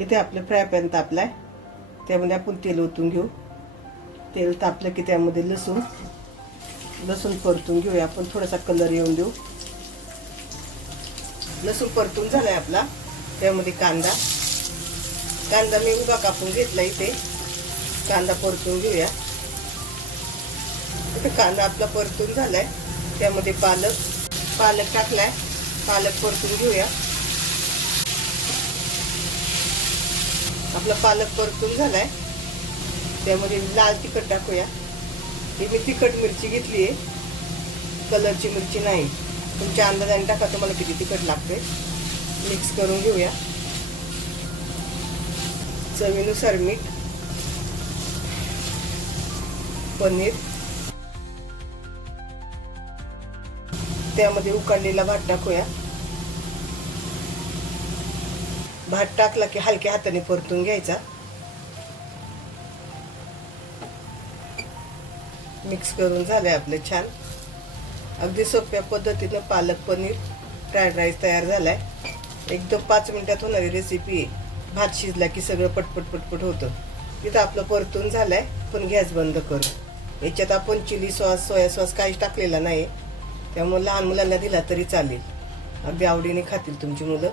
इथे आपलं fry pan तापलाय, त्यामध्ये आपण तेल ओतून घेऊ. तेल तापलं की त्यामध्ये लसूण परतून घेऊया. आपण थोडासा कलर येऊन देऊ. लसूण परतून झालाय आपला. त्यामध्ये कांदा मी उभा कापून घेतला. इथे कांदा परतून घेऊया. इथे कांदा आपला परतून झालाय. त्यामध्ये पालक टाकलाय. पालक परतून घेऊया. आपला पालक परतून झालाय. त्यामध्ये लाल तिखट टाकूया. ही मी तिखट मिरची घेतली आहे, कलरची मिरची नाही. तुमच्या अंदाजाने टाका तुम्हाला किती तिखट लागते. मिक्स करून घेऊया. चवीनुसार मीठ, पनीर, त्यामध्ये उकडलेला भात टाकूया. भात टाकला की हलक्या हाताने परतून घ्यायचा. मिक्स करून झालंय आपलं छान. अगदी सोप्या पद्धतीनं पालक पनीर फ्राईड राईस तयार झालाय. एकदम 5 मिनिटात होणारी रेसिपी आहे. भात शिजला की सगळं पटपट होतं. इथं आपलं परतून झालंय. पण गॅस बंद करू. याच्यात आपण चिली सॉस, सोया सॉस काहीच टाकलेला नाही, त्यामुळे लहान मुलांना दिला तरी चालेल. अगदी आवडीने खातील तुमची मुलं.